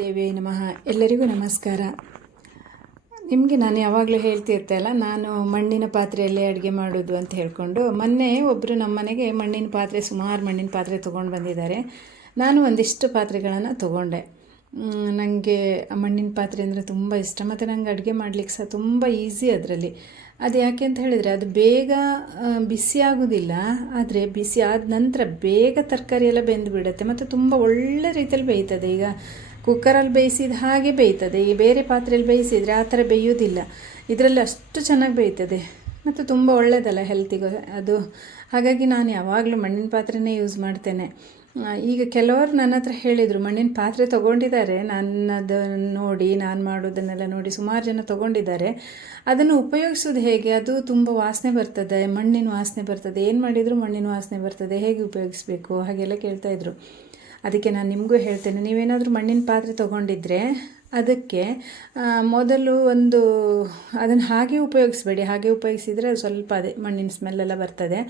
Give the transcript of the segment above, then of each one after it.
ದೇವಿ ನಮಃ. ಎಲ್ಲರಿಗೂ ನಮಸ್ಕಾರ. ನಿಮಗೆ ನಾನು ಯಾವಾಗಲೂ ಹೇಳ್ತಿರ್ತಲ್ಲ, ನಾನು ಮಣ್ಣಿನ ಪಾತ್ರೆಯಲ್ಲೇ ಅಡುಗೆ ಮಾಡೋದು ಅಂತ ಹೇಳ್ಕೊಂಡು. ಮೊನ್ನೆ ಒಬ್ಬರು ನಮ್ಮ ಮನೆಗೆ ಸುಮಾರು ಮಣ್ಣಿನ ಪಾತ್ರೆ ತೊಗೊಂಡು ಬಂದಿದ್ದಾರೆ. ನಾನು ಒಂದಿಷ್ಟು ಪಾತ್ರೆಗಳನ್ನು ತೊಗೊಂಡೆ. ನನಗೆ ಮಣ್ಣಿನ ಪಾತ್ರೆ ಅಂದರೆ ತುಂಬ ಇಷ್ಟ, ಮತ್ತು ನನಗೆ ಅಡುಗೆ ಮಾಡಲಿಕ್ಕೆ ಸಹ ತುಂಬ ಈಸಿ ಅದರಲ್ಲಿ. ಅದು ಯಾಕೆ ಅಂತ ಹೇಳಿದರೆ, ಅದು ಬೇಗ ಬಿಸಿ ಆಗೋದಿಲ್ಲ, ಆದರೆ ಬಿಸಿ ಆದ ನಂತರ ಬೇಗ ತರಕಾರಿ ಎಲ್ಲ ಬೆಂದು ಬಿಡುತ್ತೆ, ಮತ್ತು ತುಂಬ ಒಳ್ಳೆ ರೀತಿಯಲ್ಲಿ ಬೇಯ್ತದೆ. ಈಗ ಕುಕ್ಕರಲ್ಲಿ ಬೇಯಿಸಿದ ಹಾಗೆ ಬೇಯ್ತದೆ. ಈ ಬೇರೆ ಪಾತ್ರೆಯಲ್ಲಿ ಬೇಯಿಸಿದರೆ ಆ ಥರ ಬೇಯೋದಿಲ್ಲ. ಇದರಲ್ಲಿ ಅಷ್ಟು ಚೆನ್ನಾಗಿ ಬೇಯ್ತದೆ, ಮತ್ತು ತುಂಬ ಒಳ್ಳೆಯದಲ್ಲ ಹೆಲ್ತಿಗೂ ಅದು. ಹಾಗಾಗಿ ನಾನು ಯಾವಾಗಲೂ ಮಣ್ಣಿನ ಪಾತ್ರೆನೇ ಯೂಸ್ ಮಾಡ್ತೇನೆ. ಈಗ ಕೆಲವರು ನನ್ನ ಹತ್ರ ಹೇಳಿದರು, ಮಣ್ಣಿನ ಪಾತ್ರೆ ತೊಗೊಂಡಿದ್ದಾರೆ, ನನ್ನದನ್ನು ನೋಡಿ, ನಾನು ಮಾಡೋದನ್ನೆಲ್ಲ ನೋಡಿ ಸುಮಾರು ಜನ ತೊಗೊಂಡಿದ್ದಾರೆ. ಅದನ್ನು ಉಪಯೋಗಿಸೋದು ಹೇಗೆ, ಅದು ತುಂಬ ವಾಸನೆ ಬರ್ತದೆ, ಮಣ್ಣಿನ ವಾಸನೆ ಬರ್ತದೆ, ಏನು ಮಾಡಿದರೂ ಮಣ್ಣಿನ ವಾಸನೆ ಬರ್ತದೆ, ಹೇಗೆ ಉಪಯೋಗಿಸ್ಬೇಕು ಹಾಗೆಲ್ಲ ಕೇಳ್ತಾಯಿದ್ರು. ಅದಕ್ಕೆ ನಾನು ನಿಮಗೂ ಹೇಳ್ತೇನೆ, ನೀವೇನಾದರೂ ಮಣ್ಣಿನ ಪಾತ್ರೆ ತೊಗೊಂಡಿದ್ರೆ ಅದಕ್ಕೆ ಮೊದಲು ಅದನ್ನು ಹಾಗೆ ಉಪಯೋಗಿಸ್ಬೇಡಿ. ಹಾಗೆ ಉಪಯೋಗಿಸಿದರೆ ಅದು ಸ್ವಲ್ಪ ಅದೇ ಮಣ್ಣಿನ ಸ್ಮೆಲ್ಲೆಲ್ಲ ಬರ್ತದೆ.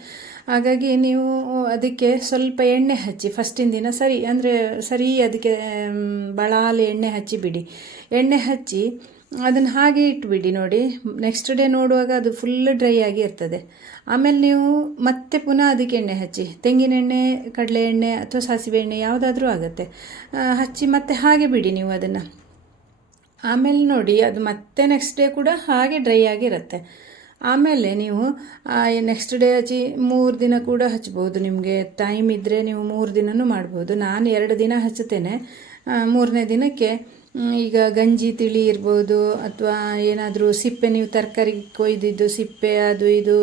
ಹಾಗಾಗಿ ನೀವು ಅದಕ್ಕೆ ಸ್ವಲ್ಪ ಎಣ್ಣೆ ಹಚ್ಚಿ ಫಸ್ಟಿನ ದಿನ ಸರಿ ಅದಕ್ಕೆ ಬಳಾಲೆ ಎಣ್ಣೆ ಹಚ್ಚಿ ಬಿಡಿ. ಎಣ್ಣೆ ಹಚ್ಚಿ ಅದನ್ನು ಹಾಗೆ ಇಟ್ಬಿಡಿ. ನೋಡಿ, ನೆಕ್ಸ್ಟ್ ಡೇ ನೋಡುವಾಗ ಅದು ಫುಲ್ ಡ್ರೈ ಆಗಿ ಇರ್ತದೆ. ಆಮೇಲೆ ನೀವು ಮತ್ತೆ ಪುನಃ ಅದಕ್ಕೆ ಎಣ್ಣೆ ಹಚ್ಚಿ, ತೆಂಗಿನ ಎಣ್ಣೆ, ಕಡಲೆ ಎಣ್ಣೆ ಅಥವಾ ಸಾಸಿವೆ ಎಣ್ಣೆ ಯಾವುದಾದ್ರೂ ಆಗುತ್ತೆ, ಹಚ್ಚಿ ಮತ್ತೆ ಹಾಗೆ ಬಿಡಿ ನೀವು ಅದನ್ನು. ಆಮೇಲೆ ನೋಡಿ, ಅದು ಮತ್ತೆ ನೆಕ್ಸ್ಟ್ ಡೇ ಕೂಡ ಹಾಗೆ ಡ್ರೈ ಆಗಿರುತ್ತೆ. ಆಮೇಲೆ ನೀವು ನೆಕ್ಸ್ಟ್ ಡೇ ಹಚ್ಚಿ 3 ದಿನ ಕೂಡ ಹಚ್ಬೋದು. ನಿಮಗೆ ಟೈಮ್ ಇದ್ದರೆ ನೀವು 3 ದಿನವೂ ಮಾಡ್ಬೋದು. ನಾನು 2 ದಿನ ಹಚ್ಚುತ್ತೇನೆ. 3ನೇ ದಿನಕ್ಕೆ ಈಗ ಗಂಜಿ ತಿಳಿ ಇರ್ಬೋದು, ಅಥವಾ ಏನಾದರೂ ಸಿಪ್ಪೆ, ನೀವು ತರಕಾರಿ ಕೊಯ್ದಿದ್ದು ಸಿಪ್ಪೆ, ಅದು ಇದು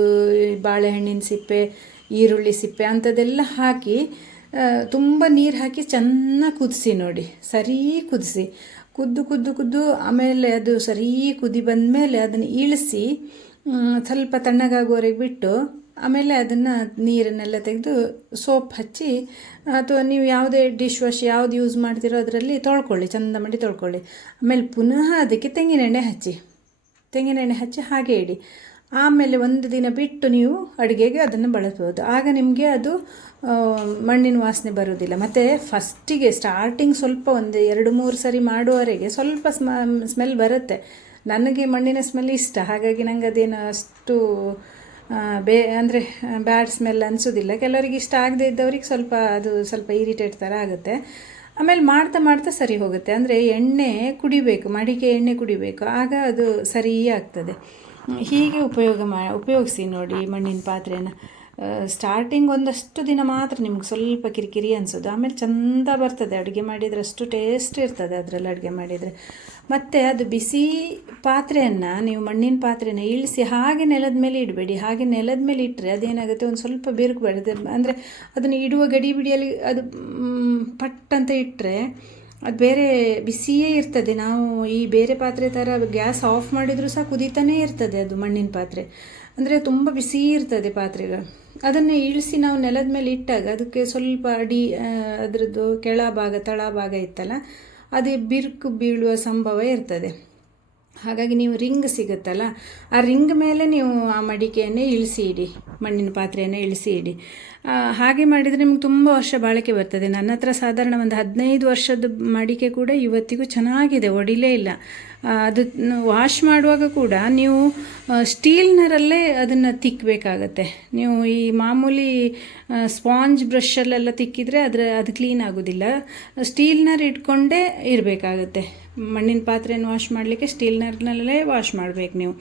ಬಾಳೆಹಣ್ಣಿನ ಸಿಪ್ಪೆ, ಈರುಳ್ಳಿ ಸಿಪ್ಪೆ ಅಂಥದ್ದೆಲ್ಲ ಹಾಕಿ ತುಂಬ ನೀರು ಹಾಕಿ ಚೆನ್ನಾಗಿ ಕುದಿಸಿ. ನೋಡಿ, ಸರಿ ಕುದಿಸಿ, ಕುದ್ದು ಆಮೇಲೆ ಅದು ಸರಿ ಕುದಿ ಬಂದಮೇಲೆ ಅದನ್ನು ಇಳಿಸಿ ಸ್ವಲ್ಪ ತಣ್ಣಗಾಗುವವರೆಗೆ ಬಿಟ್ಟು, ಆಮೇಲೆ ಅದನ್ನು ನೀರನ್ನೆಲ್ಲ ತೆಗೆದು ಸೋಪ್ ಹಚ್ಚಿ, ಅಥವಾ ನೀವು ಯಾವುದೇ ಡಿಶ್ ವಾಶ್ ಯಾವುದು ಯೂಸ್ ಮಾಡ್ತೀರೋ ಅದರಲ್ಲಿ ತೊಳ್ಕೊಳ್ಳಿ, ಚಂದ ಮಾಡಿ ತೊಳ್ಕೊಳ್ಳಿ. ಆಮೇಲೆ ಪುನಃ ಅದಕ್ಕೆ ತೆಂಗಿನ ಎಣ್ಣೆ ಹಚ್ಚಿ ಹಾಗೆ ಇಡಿ. ಆಮೇಲೆ 1 ದಿನ ಬಿಟ್ಟು ನೀವು ಅಡುಗೆಗೆ ಅದನ್ನು ಬಳಸ್ಬೋದು. ಆಗ ನಿಮಗೆ ಅದು ಮಣ್ಣಿನ ವಾಸನೆ ಬರೋದಿಲ್ಲ. ಮತ್ತು ಫಸ್ಟಿಗೆ ಸ್ಟಾರ್ಟಿಂಗ್ ಸ್ವಲ್ಪ 1-2-3 ಸರಿ ಮಾಡುವವರೆಗೆ ಸ್ವಲ್ಪ ಸ್ಮೆಲ್ ಬರುತ್ತೆ. ನನಗೆ ಮಣ್ಣಿನ ಸ್ಮೆಲ್ ಇಷ್ಟ, ಹಾಗಾಗಿ ನನಗೆ ಅದೇನು ಅಷ್ಟು ಅಂದರೆ ಬ್ಯಾಡ್ ಸ್ಮೆಲ್ ಅನಿಸೋದಿಲ್ಲ. ಕೆಲವರಿಗೆ ಇಷ್ಟ ಆಗದೇ ಇದ್ದವ್ರಿಗೆ ಸ್ವಲ್ಪ ಇರಿಟೇಟ್ ಥರ ಆಗುತ್ತೆ. ಆಮೇಲೆ ಮಾಡ್ತಾ ಸರಿ ಹೋಗುತ್ತೆ. ಅಂದರೆ ಮಡಿಕೆ ಎಣ್ಣೆ ಕುಡಿಬೇಕು, ಆಗ ಅದು ಸರಿ ಆಗ್ತದೆ. ಹೀಗೆ ಉಪಯೋಗಿಸಿ ನೋಡಿ ಮಣ್ಣಿನ ಪಾತ್ರೆನ. ಸ್ಟಾರ್ಟಿಂಗ್ ಒಂದಷ್ಟು ದಿನ ಮಾತ್ರ ನಿಮ್ಗೆ ಸ್ವಲ್ಪ ಕಿರಿಕಿರಿ ಅನಿಸೋದು, ಆಮೇಲೆ ಚೆಂದ ಬರ್ತದೆ ಅಡುಗೆ ಮಾಡಿದರೆ, ಅಷ್ಟು ಟೇಸ್ಟ್ ಇರ್ತದೆ ಅದರಲ್ಲಿ ಅಡುಗೆ ಮಾಡಿದರೆ. ಮತ್ತು ಅದು ಬಿಸಿ ಪಾತ್ರೆಯನ್ನು, ನೀವು ಮಣ್ಣಿನ ಪಾತ್ರೆನ ಇಳಿಸಿ ಹಾಗೆ ನೆಲದ ಮೇಲೆ ಇಡಬೇಡಿ. ಹಾಗೆ ನೆಲದ ಮೇಲೆ ಇಟ್ಟರೆ ಅದೇನಾಗುತ್ತೆ, ಒಂದು ಸ್ವಲ್ಪ ಬಿರುಕು ಬರುತ್ತೆ. ಅಂದರೆ ಅದನ್ನು ಇಡುವ ಗಡಿಬಿಡಿಯಲ್ಲಿ ಅದು ಪಟ್ಟಂತ ಇಟ್ಟರೆ ಅದು ಬೇರೆ ಬಿಸಿಯೇ ಇರ್ತದೆ. ನಾವು ಈ ಬೇರೆ ಪಾತ್ರೆ ಥರ ಗ್ಯಾಸ್ ಆಫ್ ಮಾಡಿದರೂ ಸಹ ಕುದೀತಾನೇ ಇರ್ತದೆ ಅದು ಮಣ್ಣಿನ ಪಾತ್ರೆ. ಅಂದರೆ ತುಂಬ ಬಿಸಿ ಇರ್ತದೆ ಪಾತ್ರೆಗಳು. ಅದನ್ನು ಇಳಿಸಿ ನಾವು ನೆಲದ ಮೇಲೆ ಇಟ್ಟಾಗ ಅದಕ್ಕೆ ಸ್ವಲ್ಪ ಅದರದ್ದು ತಳಭಾಗ ಇತ್ತಲ್ಲ, ಅದು ಬಿರುಕು ಬೀಳುವ ಸಂಭವ ಇರ್ತದೆ. ಹಾಗಾಗಿ ನೀವು ರಿಂಗ್ ಸಿಗುತ್ತಲ್ಲ, ಆ ರಿಂಗ್ ಮೇಲೆ ನೀವು ಆ ಮಡಿಕೆಯನ್ನೇ ಇಳಿಸಿ ಇಡಿ, ಮಣ್ಣಿನ ಪಾತ್ರೆಯನ್ನು ಇಳಿಸಿ ಇಡಿ. ಹಾಗೆ ಮಾಡಿದರೆ ನಿಮ್ಗೆ ತುಂಬ ವರ್ಷ ಬಾಳಿಕೆ ಬರ್ತದೆ. ನನ್ನ ಹತ್ರ ಸಾಧಾರಣ ಒಂದು 15 ವರ್ಷದ ಮಡಿಕೆ ಕೂಡ ಇವತ್ತಿಗೂ ಚೆನ್ನಾಗಿದೆ, ಒಡಿಲೇ ಇಲ್ಲ. ಅದು ವಾಶ್ ಮಾಡುವಾಗ ಕೂಡ ನೀವು ಸ್ಟೀಲ್ನರಲ್ಲೇ ಅದನ್ನು ತಿಕ್ಕಬೇಕಾಗತ್ತೆ. ನೀವು ಈ ಮಾಮೂಲಿ ಸ್ಪಾಂಜ್ ಬ್ರಷಲ್ಲೆಲ್ಲ ತಿಕ್ಕಿದರೆ ಅದು ಕ್ಲೀನ್ ಆಗೋದಿಲ್ಲ. ಸ್ಟೀಲ್ನರ್ ಇಟ್ಕೊಂಡೇ ಇರಬೇಕಾಗತ್ತೆ. ಮಣ್ಣಿನ ಪಾತ್ರೆಯನ್ನು ವಾಶ್ ಮಾಡಲಿಕ್ಕೆ ಸ್ಟೀಲ್ನರ್ನಲ್ಲೇ ವಾಶ್ ಮಾಡಬೇಕು ನೀವು,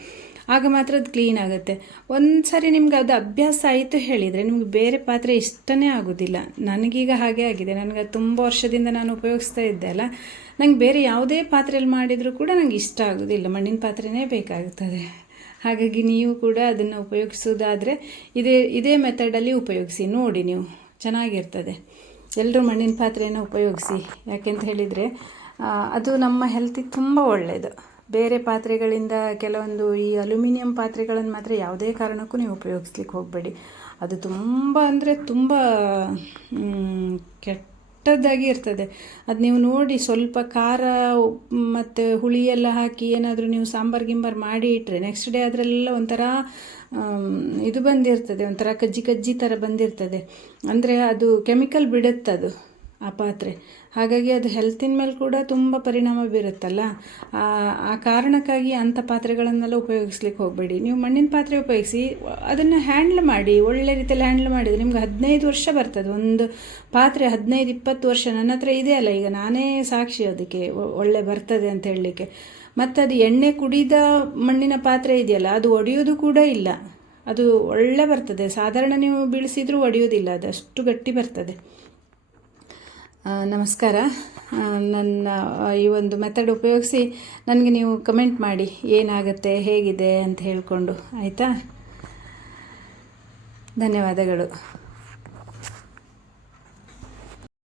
ಆಗ ಮಾತ್ರ ಅದು ಕ್ಲೀನ್ ಆಗುತ್ತೆ. ಒಂದು ಸರಿ ನಿಮ್ಗೆ ಅದು ಅಭ್ಯಾಸ ಆಯಿತು ಹೇಳಿದರೆ ನಿಮ್ಗೆ ಬೇರೆ ಪಾತ್ರೆ ಇಷ್ಟನೇ ಆಗೋದಿಲ್ಲ. ನನಗೀಗ ಹಾಗೆ ಆಗಿದೆ. ನನಗೆ ತುಂಬ ವರ್ಷದಿಂದ ನಾನು ಉಪಯೋಗಿಸ್ತಾ ಇದ್ದೆ ಅಲ್ಲ, ನಂಗೆ ಬೇರೆ ಯಾವುದೇ ಪಾತ್ರೆಯಲ್ಲಿ ಮಾಡಿದರೂ ಕೂಡ ನನಗೆ ಇಷ್ಟ ಆಗೋದಿಲ್ಲ, ಮಣ್ಣಿನ ಪಾತ್ರೆನೇ ಬೇಕಾಗುತ್ತದೆ. ಹಾಗಾಗಿ ನೀವು ಕೂಡ ಅದನ್ನು ಉಪಯೋಗಿಸೋದಾದರೆ ಇದೇ ಮೆಥಡಲ್ಲಿ ಉಪಯೋಗಿಸಿ ನೋಡಿ, ನೀವು ಚೆನ್ನಾಗಿರ್ತದೆ. ಎಲ್ಲರೂ ಮಣ್ಣಿನ ಪಾತ್ರೆಯನ್ನು ಉಪಯೋಗಿಸಿ. ಯಾಕೆಂತ ಹೇಳಿದರೆ ಅದು ನಮ್ಮ ಹೆಲ್ತಿಗೆ ತುಂಬ ಒಳ್ಳೆಯದು. ಬೇರೆ ಪಾತ್ರೆಗಳಿಂದ ಕೆಲವೊಂದು ಈ ಅಲ್ಯೂಮಿನಿಯಂ ಪಾತ್ರೆಗಳನ್ನು ಮಾತ್ರ ಯಾವುದೇ ಕಾರಣಕ್ಕೂ ನೀವು ಉಪಯೋಗಿಸ್ಲಿಕ್ಕೆ ಹೋಗಬೇಡಿ. ಅದು ತುಂಬ ಕೆಟ್ಟದಾಗಿ ಇರ್ತದೆ. ಅದು ನೀವು ನೋಡಿ, ಸ್ವಲ್ಪ ಖಾರ ಮತ್ತು ಹುಳಿ ಎಲ್ಲ ಹಾಕಿ ಏನಾದರೂ ನೀವು ಸಾಂಬಾರು ಮಾಡಿ ಇಟ್ಟರೆ ನೆಕ್ಸ್ಟ್ ಡೇ ಅದರಲ್ಲೆಲ್ಲ ಒಂಥರ ಬಂದಿರ್ತದೆ, ಒಂಥರ ಕಜ್ಜಿ ಥರ ಬಂದಿರ್ತದೆ. ಅಂದರೆ ಅದು ಕೆಮಿಕಲ್ ಬಿಡುತ್ತದು. ಆ ಪಾತ್ರೆ. ಹಾಗಾಗಿ ಅದು ಹೆಲ್ತಿನ ಮೇಲೆ ಕೂಡ ತುಂಬ ಪರಿಣಾಮ ಬೀರುತ್ತಲ್ಲ. ಆ ಕಾರಣಕ್ಕಾಗಿ ಅಂಥ ಪಾತ್ರೆಗಳನ್ನೆಲ್ಲ ಉಪಯೋಗಿಸ್ಲಿಕ್ಕೆ ಹೋಗಬೇಡಿ. ನೀವು ಮಣ್ಣಿನ ಪಾತ್ರೆ ಉಪಯೋಗಿಸಿ ಅದನ್ನು ಹ್ಯಾಂಡ್ಲ್ ಮಾಡಿ, ಒಳ್ಳೆ ರೀತಿಯಲ್ಲಿ ಹ್ಯಾಂಡ್ಲ್ ಮಾಡಿದರೆ ನಿಮ್ಗೆ 15 ವರ್ಷ ಬರ್ತದೆ. ಒಂದು ಪಾತ್ರೆ 15-20 ವರ್ಷ ನನ್ನ ಹತ್ರ ಇದೆ ಅಲ್ಲ, ಈಗ ನಾನೇ ಸಾಕ್ಷಿ ಅದಕ್ಕೆ ಒಳ್ಳೆ ಬರ್ತದೆ ಅಂತ ಹೇಳಲಿಕ್ಕೆ. ಮತ್ತು ಅದು ಎಣ್ಣೆ ಕುಡಿದ ಮಣ್ಣಿನ ಪಾತ್ರೆ ಇದೆಯಲ್ಲ, ಅದು ಒಡೆಯೋದು ಕೂಡ ಇಲ್ಲ, ಅದು ಒಳ್ಳೆ ಬರ್ತದೆ. ಸಾಧಾರಣ ನೀವು ಬೀಳಿಸಿದ್ರೂ ಒಡೆಯೋದಿಲ್ಲ, ಅದು ಅಷ್ಟು ಗಟ್ಟಿ ಬರ್ತದೆ. ನಮಸ್ಕಾರ. ನನ್ನ ಈ ಒಂದು ಮೆಥಡ್ ಉಪಯೋಗಿಸಿ ನನಗೆ ನೀವು ಕಮೆಂಟ್ ಮಾಡಿ ಏನಾಗುತ್ತೆ, ಹೇಗಿದೆ ಅಂತ ಹೇಳಿಕೊಂಡು, ಆಯಿತಾ? ಧನ್ಯವಾದಗಳು.